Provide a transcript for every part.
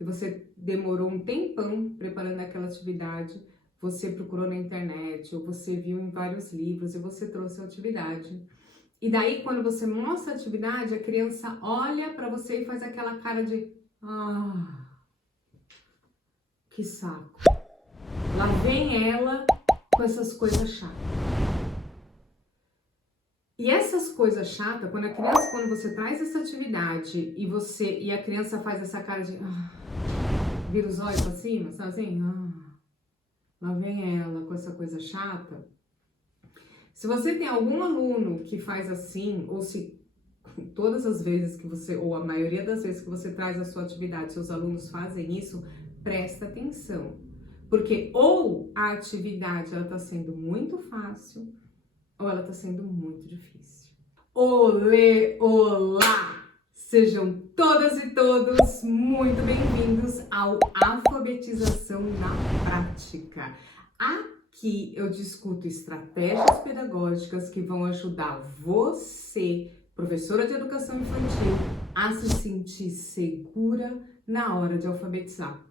e você demorou um tempão preparando aquela atividade, você procurou na internet ou você viu em vários livros e você trouxe a atividade. E daí, quando você mostra a atividade, a criança olha para você e faz aquela cara de que saco. Lá vem ela com essas coisas chatas. E essas coisas chatas, quando você traz essa atividade e a criança faz essa cara de vira os olhos pra cima, sabe assim? Lá vem ela com essa coisa chata. Se você tem algum aluno que faz assim, ou se todas as vezes que você, ou a maioria das vezes que você traz a sua atividade, seus alunos fazem isso, presta atenção. Porque ou a atividade ela tá sendo muito fácil, ou ela tá sendo muito difícil. Olê, olá! Sejam todas e todos muito bem-vindos ao Alfabetização na Prática. Aqui eu discuto estratégias pedagógicas que vão ajudar você, professora de educação infantil, a se sentir segura na hora de alfabetizar.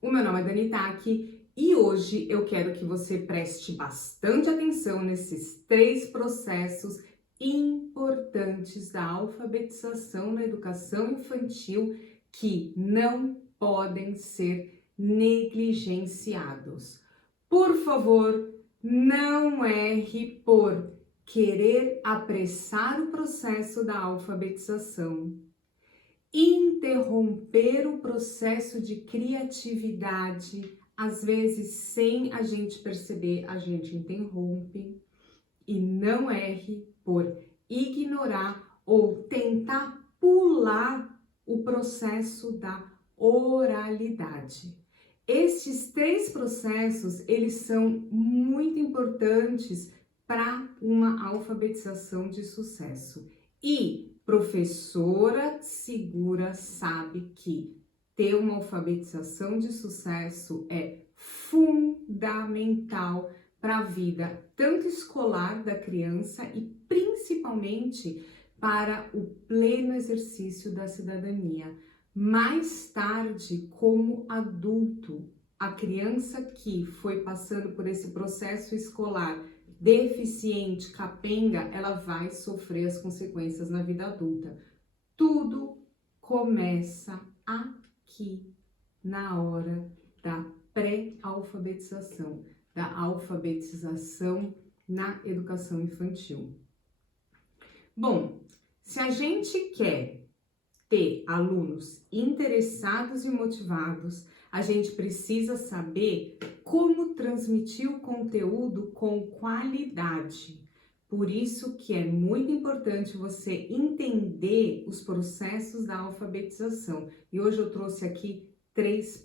O meu nome é Dani Taki e hoje eu quero que você preste bastante atenção nesses 3 processos importantes da alfabetização na educação infantil que não podem ser negligenciados. Por favor, não erre por querer apressar o processo da alfabetização, interromper o processo de criatividade, às vezes sem a gente perceber, a gente interrompe. E não erre por ignorar ou tentar pular o processo da oralidade. Estes 3 processos, eles são muito importantes para uma alfabetização de sucesso. E professora segura sabe que ter uma alfabetização de sucesso é fundamental para a vida tanto escolar da criança e principalmente para o pleno exercício da cidadania. Mais tarde, como adulto, a criança que foi passando por esse processo escolar deficiente, capenga, ela vai sofrer as consequências na vida adulta. Tudo começa aqui, na hora da pré-alfabetização, da alfabetização na educação infantil. Bom, se a gente quer ter alunos interessados e motivados, a gente precisa saber como transmitir o conteúdo com qualidade. Por isso que é muito importante você entender os processos da alfabetização. E hoje eu trouxe aqui 3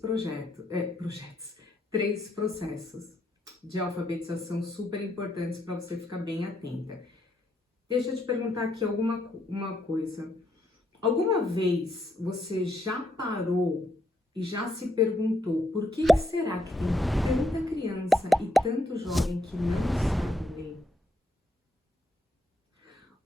processos de alfabetização super importantes para você ficar bem atenta. Deixa eu te perguntar aqui uma coisa. Alguma vez você já parou e já se perguntou por que será que tem tanta criança e tanto jovem que não sabe ler?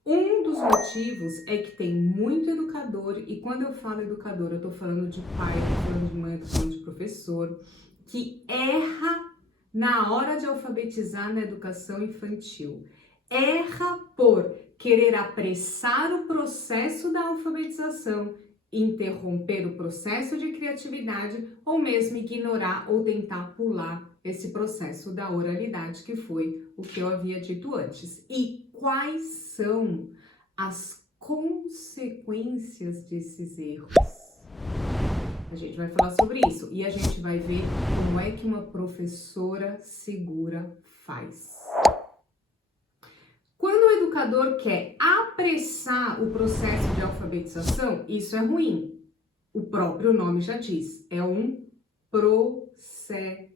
Um dos motivos é que tem muito educador, e quando eu falo educador, eu tô falando de pai, eu tô falando de mãe, eu tô falando de professor, que erra na hora de alfabetizar na educação infantil. Erra por querer apressar o processo da alfabetização, interromper o processo de criatividade ou mesmo ignorar ou tentar pular esse processo da oralidade, que foi o que eu havia dito antes. E quais são as consequências desses erros? A gente vai falar sobre isso e a gente vai ver como é que uma professora segura faz. Quando o educador quer apressar o processo de alfabetização, isso é ruim. O próprio nome já diz, é um processo.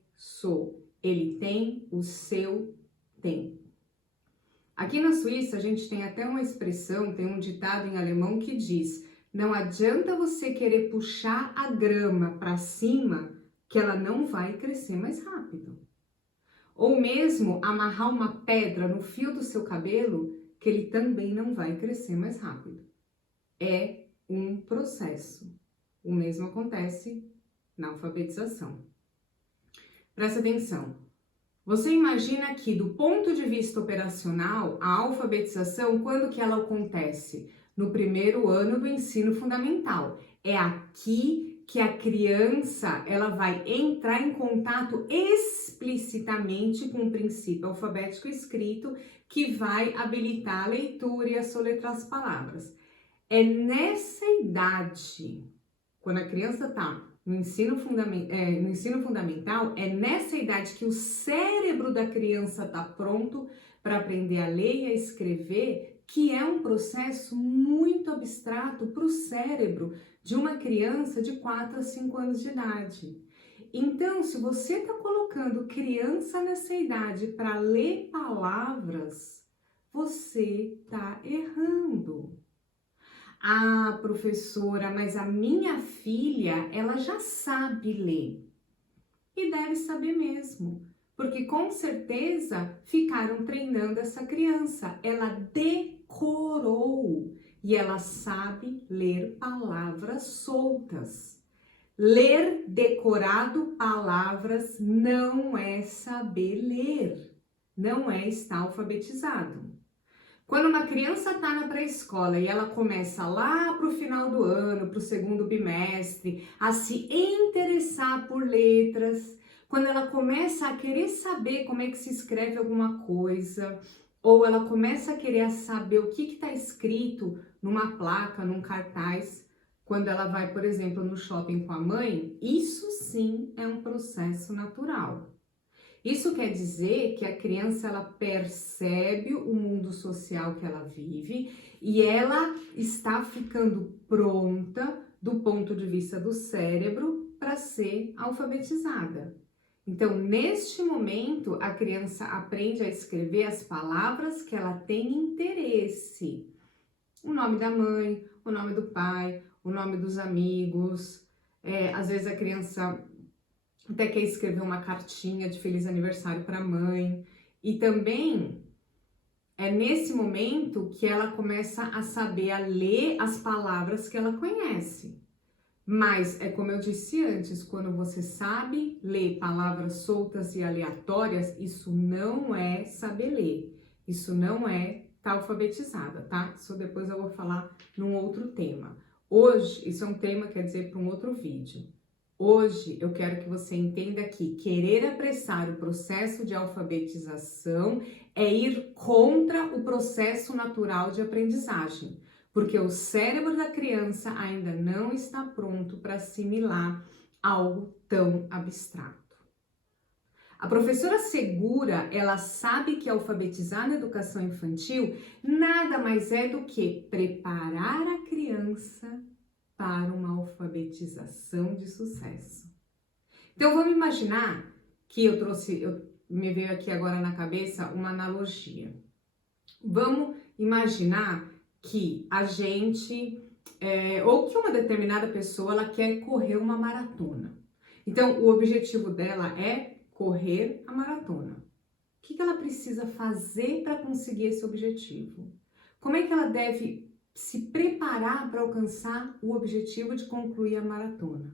Ele tem o seu tempo. Aqui na Suíça, a gente tem até uma expressão, tem um ditado em alemão que diz: não adianta você querer puxar a grama para cima, que ela não vai crescer mais rápido. Ou mesmo amarrar uma pedra no fio do seu cabelo, que ele também não vai crescer mais rápido. É um processo. O mesmo acontece na alfabetização. Presta atenção. Você imagina que, do ponto de vista operacional, a alfabetização, quando que ela acontece? No primeiro ano do ensino fundamental. É aqui que a criança ela vai entrar em contato explicitamente com o princípio alfabético escrito, que vai habilitar a leitura e a soletrar as palavras. É nessa idade, quando a criança está no ensino fundamental, é nessa idade que o cérebro da criança está pronto para aprender a ler e a escrever, que é um processo muito abstrato para o cérebro de uma criança de 4 a 5 anos de idade. Então, se você está colocando criança nessa idade para ler palavras, você está errando. Ah, professora, mas a minha filha, ela já sabe ler. E deve saber mesmo, porque com certeza ficaram treinando essa criança. Ela decorou e ela sabe ler palavras soltas. Ler decorado palavras não é saber ler, não é estar alfabetizado. Quando uma criança está na pré-escola e ela começa lá para o final do ano, para o segundo bimestre, a se interessar por letras, quando ela começa a querer saber como é que se escreve alguma coisa, ou ela começa a querer saber o que está escrito numa placa, num cartaz, quando ela vai, por exemplo, no shopping com a mãe, isso sim é um processo natural. Isso quer dizer que a criança ela percebe o mundo social que ela vive e ela está ficando pronta do ponto de vista do cérebro para ser alfabetizada. Então, neste momento, a criança aprende a escrever as palavras que ela tem interesse. O nome da mãe, o nome do pai, o nome dos amigos. Às vezes a criança até quer escrever uma cartinha de feliz aniversário para a mãe. E também é nesse momento que ela começa a saber a ler as palavras que ela conhece. Mas é como eu disse antes, quando você sabe ler palavras soltas e aleatórias, isso não é saber ler. Isso não é estar alfabetizada, tá? Isso depois eu vou falar num outro tema. Hoje, isso é um tema, quer dizer, para um outro vídeo. Hoje eu quero que você entenda que querer apressar o processo de alfabetização é ir contra o processo natural de aprendizagem, porque o cérebro da criança ainda não está pronto para assimilar algo tão abstrato. A professora Segura, ela sabe que alfabetizar na educação infantil nada mais é do que preparar a criança para uma alfabetização de sucesso. Então vamos imaginar que me veio aqui agora na cabeça uma analogia. Vamos imaginar que a gente, ou que uma determinada pessoa, ela quer correr uma maratona. Então o objetivo dela é correr a maratona. O que ela precisa fazer para conseguir esse objetivo? Como é que ela deve se preparar para alcançar o objetivo de concluir a maratona?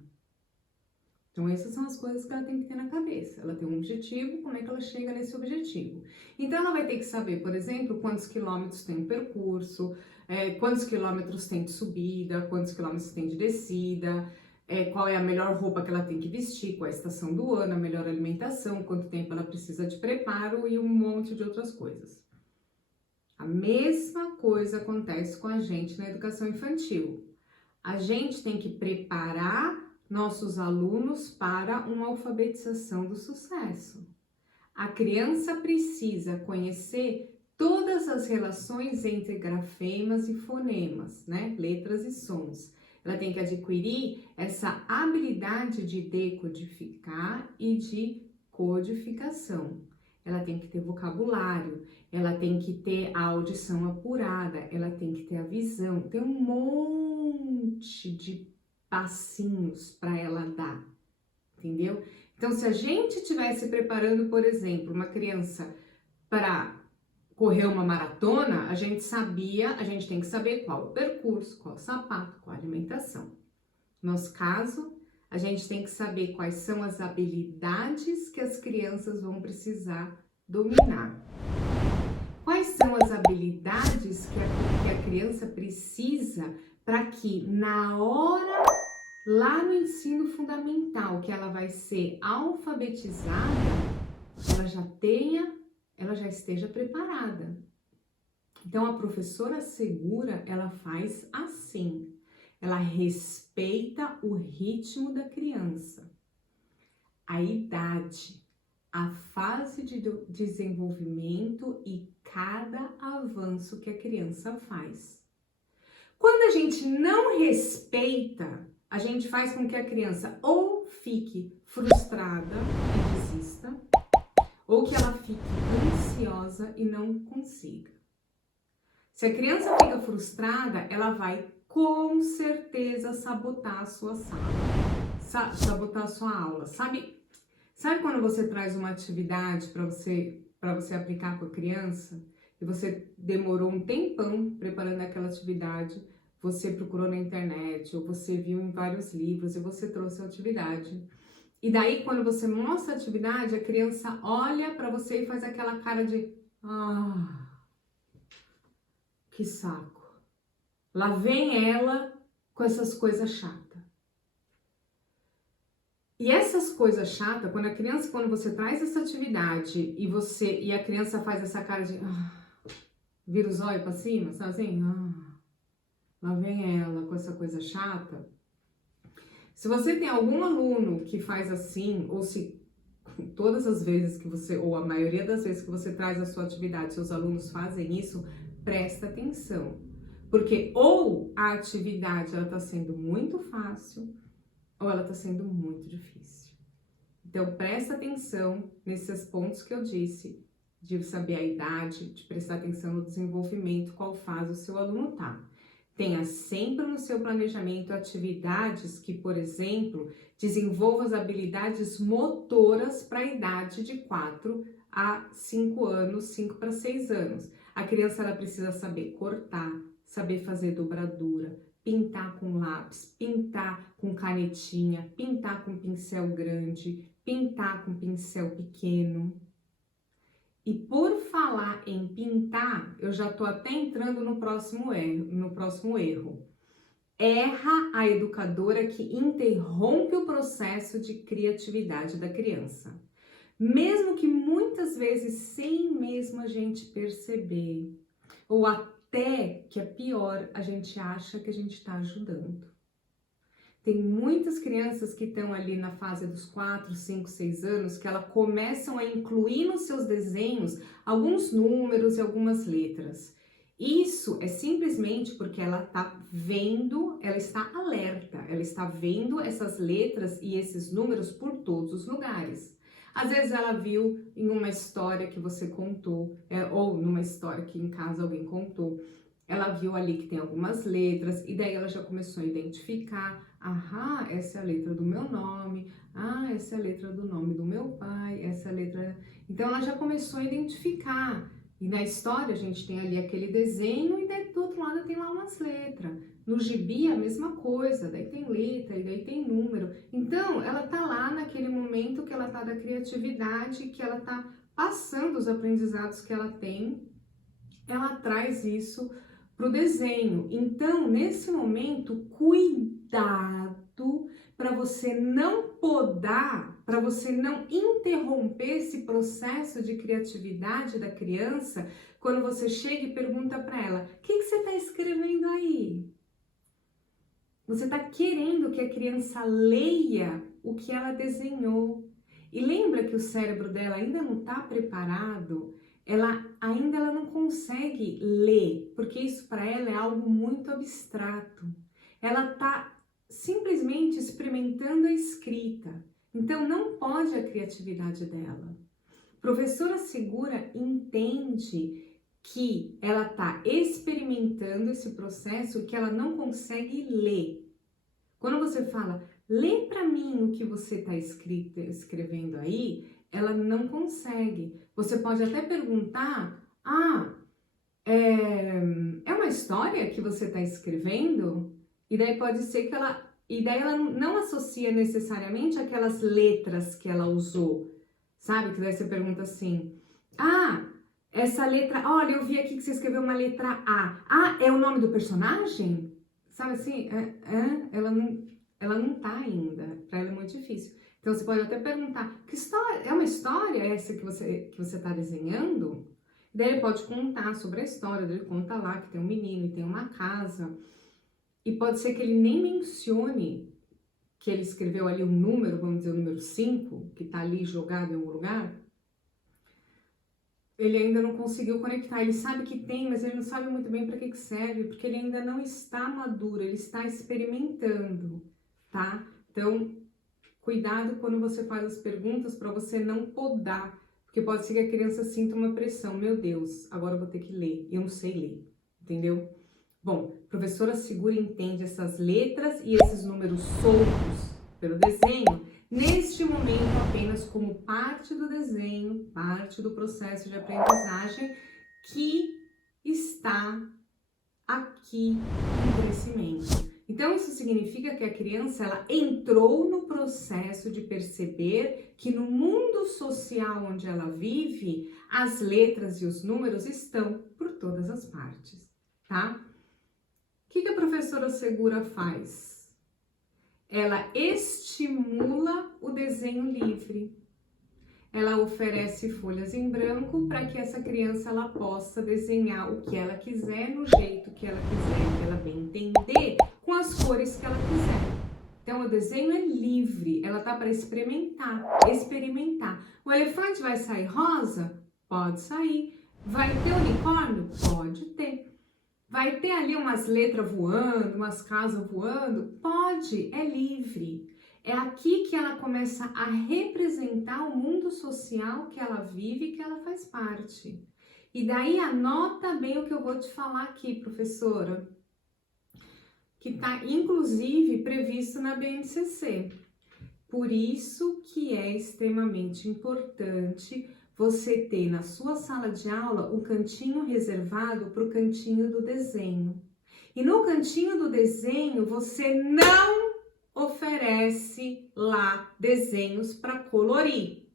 Então essas são as coisas que ela tem que ter na cabeça. Ela tem um objetivo, como é que ela chega nesse objetivo? Então ela vai ter que saber, por exemplo, quantos quilômetros tem o percurso, quantos quilômetros tem de subida, quantos quilômetros tem de descida, qual é a melhor roupa que ela tem que vestir, qual é a estação do ano, a melhor alimentação, quanto tempo ela precisa de preparo e um monte de outras coisas. A mesma coisa acontece com a gente na educação infantil. A gente tem que preparar nossos alunos para uma alfabetização do sucesso. A criança precisa conhecer todas as relações entre grafemas e fonemas, né? Letras e sons. Ela tem que adquirir essa habilidade de decodificar e de codificação. Ela tem que ter vocabulário, ela tem que ter a audição apurada, ela tem que ter a visão, tem um monte de passinhos para ela dar, entendeu? Então, se a gente estivesse preparando, por exemplo, uma criança para correr uma maratona, a gente tem que saber qual o percurso, qual o sapato, qual a alimentação. No nosso caso, a gente tem que saber quais são as habilidades que as crianças vão precisar dominar. Quais são as habilidades que a criança precisa para que na hora, lá no ensino fundamental, que ela vai ser alfabetizada, ela já esteja preparada. Então, a professora segura, ela faz assim. Ela respeita o ritmo da criança, a idade, a fase de desenvolvimento e cada avanço que a criança faz. Quando a gente não respeita, a gente faz com que a criança ou fique frustrada e desista, ou que ela fique ansiosa e não consiga. Se a criança fica frustrada, ela vai com certeza sabotar a sua sala, sabotar a sua aula. Sabe quando você traz uma atividade para você aplicar com a criança e você demorou um tempão preparando aquela atividade, você procurou na internet ou você viu em vários livros e você trouxe a atividade. E daí quando você mostra a atividade, a criança olha para você e faz aquela cara de que saco. Lá vem ela com essas coisas chatas. E essas coisas chatas, quando você traz essa atividade e a criança faz essa cara de vira os olhos pra cima, sabe assim? Lá vem ela com essa coisa chata. Se você tem algum aluno que faz assim, ou se todas as vezes que você, ou a maioria das vezes que você traz a sua atividade, seus alunos fazem isso, presta atenção. Porque ou a atividade ela tá sendo muito fácil, ou ela está sendo muito difícil. Então, presta atenção nesses pontos que eu disse, de saber a idade, de prestar atenção no desenvolvimento, qual fase o seu aluno está. Tenha sempre no seu planejamento atividades que, por exemplo, desenvolvam as habilidades motoras para a idade de 4 a 5 anos, 5 para 6 anos. A criança ela precisa saber cortar, saber fazer dobradura, pintar com lápis, pintar com canetinha, pintar com pincel grande, pintar com pincel pequeno. E por falar em pintar, eu já tô até entrando no próximo erro. Erra a educadora que interrompe o processo de criatividade da criança. Mesmo que muitas vezes sem mesmo a gente perceber, ou até que é pior, a gente acha que a gente está ajudando. Tem muitas crianças que estão ali na fase dos 4, 5, 6 anos que elas começam a incluir nos seus desenhos alguns números e algumas letras. Isso é simplesmente porque ela está vendo, ela está alerta, ela está vendo essas letras e esses números por todos os lugares. Às vezes ela viu em uma história que você contou, ou numa história que em casa alguém contou, ela viu ali que tem algumas letras e daí ela já começou a identificar, essa é a letra do meu nome, essa é a letra do nome do meu pai, essa é a letra... Então ela já começou a identificar. E na história a gente tem ali aquele desenho e daí do outro lado tem lá umas letras. No gibi a mesma coisa, daí tem letra e daí tem número. Então ela tá lá naquele momento que ela tá da criatividade, que ela tá passando os aprendizados que ela tem, ela traz isso pro desenho. Então nesse momento, cuidado para você não podar, para você não interromper esse processo de criatividade da criança, quando você chega e pergunta para ela, o que você está escrevendo aí? Você está querendo que a criança leia o que ela desenhou. E lembra que o cérebro dela ainda não está preparado, ela não consegue ler, porque isso para ela é algo muito abstrato. Ela está simplesmente experimentando a escrita. Então não pode a criatividade dela. Professora segura entende que ela está experimentando esse processo que ela não consegue ler. Quando você fala, lê para mim o que você está escrevendo aí, ela não consegue. Você pode até perguntar, é uma história que você está escrevendo? E daí pode ser que ela E daí ela não associa necessariamente aquelas letras que ela usou, sabe? Que daí você pergunta assim, essa letra, olha, eu vi aqui que você escreveu uma letra A. Ah, é o nome do personagem? Sabe assim? Ela não tá ainda, pra ela é muito difícil. Então você pode até perguntar, que história, é uma história essa que você tá desenhando? Daí ele pode contar sobre a história, ele conta lá que tem um menino e tem uma casa. E pode ser que ele nem mencione que ele escreveu ali um número, vamos dizer o número 5, que tá ali jogado em algum lugar. Ele ainda não conseguiu conectar, ele sabe que tem, mas ele não sabe muito bem para que serve, porque ele ainda não está maduro, ele está experimentando, tá? Então, cuidado quando você faz as perguntas para você não podar, porque pode ser que a criança sinta uma pressão, meu Deus, agora eu vou ter que ler, eu não sei ler, entendeu? Bom, professora segura e entende essas letras e esses números soltos pelo desenho, neste momento apenas como parte do desenho, parte do processo de aprendizagem que está aqui em crescimento. Então isso significa que a criança ela entrou no processo de perceber que no mundo social onde ela vive, as letras e os números estão por todas as partes, tá? O que a professora Segura faz? Ela estimula o desenho livre. Ela oferece folhas em branco para que essa criança ela possa desenhar o que ela quiser, no jeito que ela quiser, que ela bem entender, com as cores que ela quiser. Então, o desenho é livre, ela tá para experimentar. O elefante vai sair rosa? Pode sair. Vai ter unicórnio? Pode ter. Vai ter ali umas letras voando, umas casas voando? Pode, é livre. É aqui que ela começa a representar o mundo social que ela vive e que ela faz parte. E daí anota bem o que eu vou te falar aqui, professora, que está inclusive previsto na BNCC. Por isso que é extremamente importante você ter na sua sala de aula um cantinho reservado para o cantinho do desenho. E no cantinho do desenho você não oferece lá desenhos para colorir.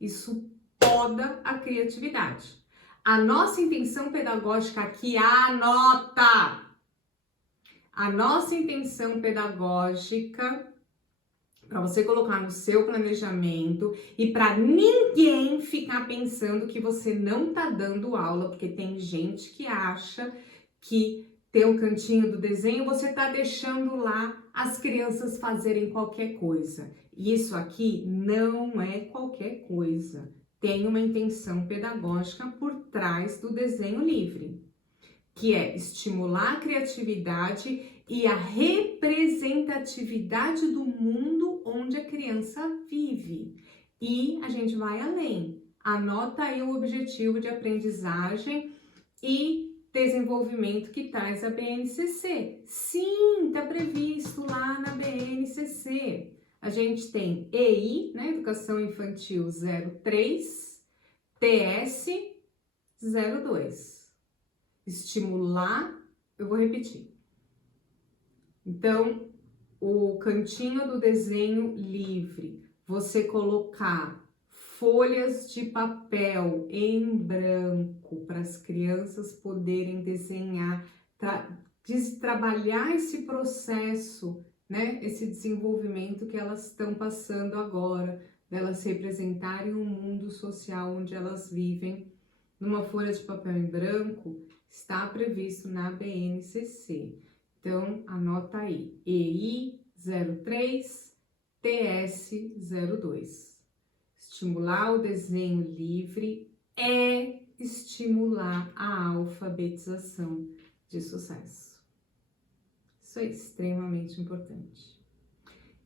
Isso poda a criatividade. A nossa intenção pedagógica aqui, anota! A nossa intenção pedagógica para você colocar no seu planejamento e para ninguém ficar pensando que você não tá dando aula, porque tem gente que acha que ter um cantinho do desenho você tá deixando lá as crianças fazerem qualquer coisa. Isso aqui não é qualquer coisa. Tem uma intenção pedagógica por trás do desenho livre, que é estimular a criatividade e a representatividade do mundo onde a criança vive. E a gente vai além. Anota aí o objetivo de aprendizagem e desenvolvimento que traz a BNCC. Sim, está previsto lá na BNCC. A gente tem EI, né, Educação Infantil 03, TS 02. Estimular, eu vou repetir. Então, o cantinho do desenho livre, você colocar folhas de papel em branco para as crianças poderem desenhar, trabalhar esse processo, né? Esse desenvolvimento que elas estão passando agora, delas representarem um mundo social onde elas vivem. Numa folha de papel em branco, está previsto na BNCC. Então, anota aí, EI 03, TS 02. Estimular o desenho livre é estimular a alfabetização de sucesso. Isso é extremamente importante.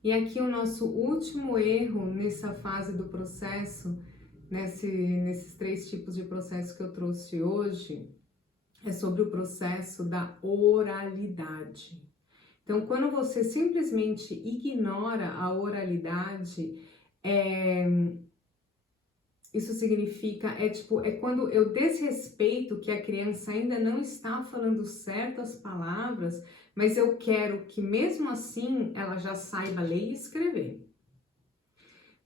E aqui o nosso último erro nessa fase do processo, nesses 3 tipos de processo que eu trouxe hoje, é sobre o processo da oralidade. Então, quando você simplesmente ignora a oralidade, isso significa, é quando eu desrespeito que a criança ainda não está falando certo as palavras, mas eu quero que mesmo assim ela já saiba ler e escrever.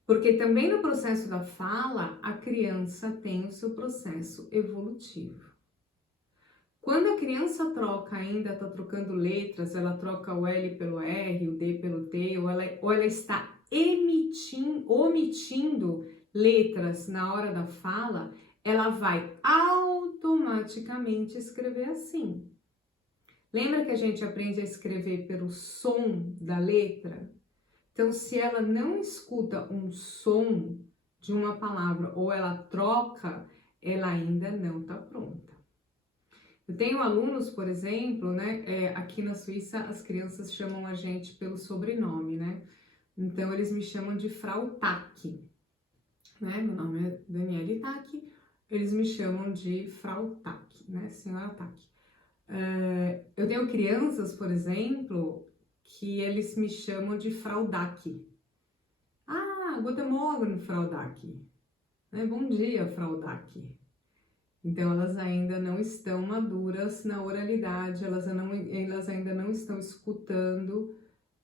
Porque também no processo da fala, a criança tem o seu processo evolutivo. Quando a criança troca ainda, está trocando letras, ela troca o L pelo R, o D pelo T, ou ela está omitindo letras na hora da fala, ela vai automaticamente escrever assim. Lembra que a gente aprende a escrever pelo som da letra? Então, se ela não escuta um som de uma palavra ou ela troca, ela ainda não está pronta. Eu tenho alunos, por exemplo, né? Aqui na Suíça as crianças chamam a gente pelo sobrenome, né? Então eles me chamam de Frau Tack, né? Meu nome é Daniele Tack, eles me chamam de Frau Tack, né? Senhora Tack. Eu tenho crianças, por exemplo, que eles me chamam de Frau Dack. Ah, Guten Morgen, Frau Dack. Né? Bom dia, Frau Dack. Então, elas ainda não estão maduras na oralidade, elas ainda não estão escutando,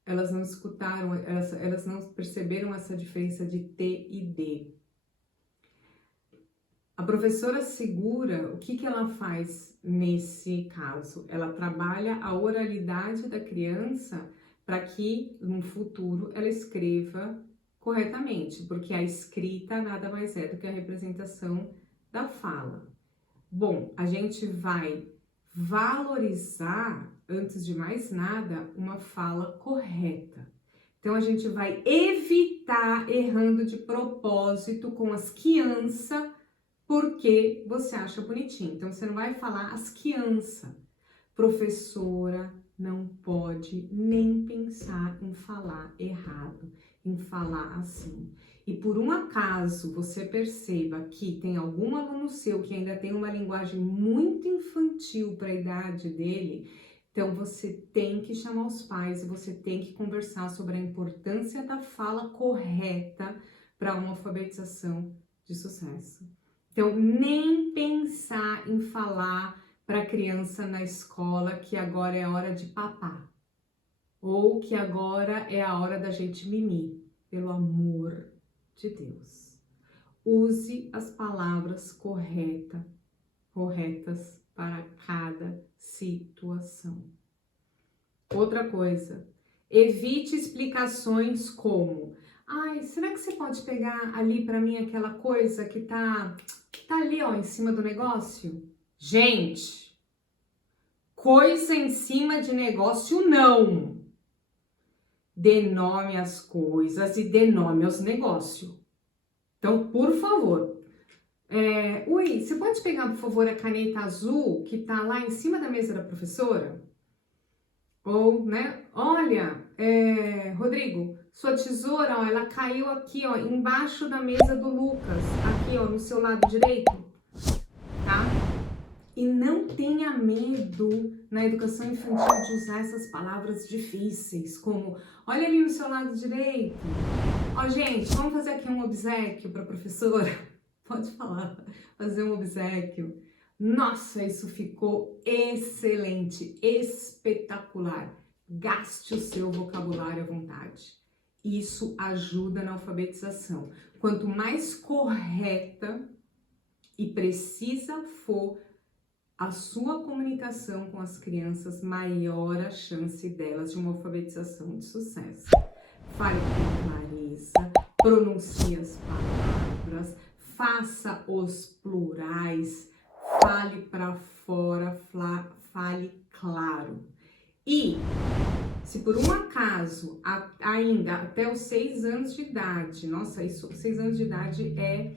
elas não escutaram, elas não perceberam essa diferença de T e D. A professora segura, o que ela faz nesse caso? Ela trabalha a oralidade da criança para que no futuro ela escreva corretamente, porque a escrita nada mais é do que a representação da fala. Bom, a gente vai valorizar, antes de mais nada, uma fala correta. Então, a gente vai evitar errando de propósito com as crianças, porque você acha bonitinho. Então, você não vai falar as crianças. Professora não pode nem pensar em falar errado, em falar assim. E por um acaso você perceba que tem algum aluno seu que ainda tem uma linguagem muito infantil para a idade dele, então você tem que chamar os pais e você tem que conversar sobre a importância da fala correta para uma alfabetização de sucesso. Então, nem pensar em falar para a criança na escola que agora é a hora de papar, ou que agora é a hora da gente mimir, pelo amor de Deus. Use as palavras corretas para cada situação. Outra coisa, evite explicações como: ai, será que você pode pegar ali para mim aquela coisa que tá ali, ó, em cima do negócio? Gente, coisa em cima de negócio não. Dê nome às coisas e dê nome aos negócios. Então, por favor. Ui, você pode pegar, por favor, a caneta azul que tá lá em cima da mesa da professora? Ou, né? Olha, Rodrigo, sua tesoura, ó, ela caiu aqui, ó, embaixo da mesa do Lucas, aqui, ó, no seu lado direito, tá? E não tenha medo na educação infantil de usar essas palavras difíceis, como, olha ali no seu lado direito. Ó, gente, vamos fazer aqui um obséquio para a professora? Pode falar, fazer um obséquio. Nossa, isso ficou excelente, espetacular. Gaste o seu vocabulário à vontade. Isso ajuda na alfabetização. Quanto mais correta e precisa for a sua comunicação com as crianças, maior a chance delas de uma alfabetização de sucesso. Fale com clareza, pronuncie as palavras, faça os plurais, fale para fora, fale claro. E se por um acaso, ainda até os 6 anos de idade, nossa, isso, 6 anos de idade é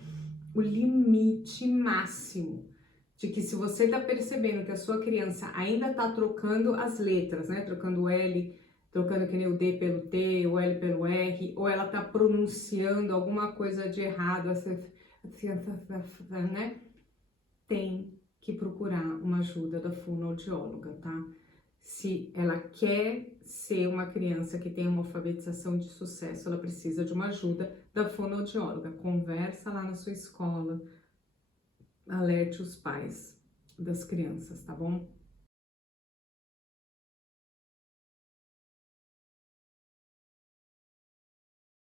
o limite máximo, de que se você está percebendo que a sua criança ainda está trocando as letras, né, trocando o L, trocando que nem o D pelo T, o L pelo R, ou ela está pronunciando alguma coisa de errado, né, tem que procurar uma ajuda da fonoaudióloga, tá? Se ela quer ser uma criança que tem uma alfabetização de sucesso, ela precisa de uma ajuda da fonoaudióloga. Conversa lá na sua escola, alerte os pais das crianças, tá bom?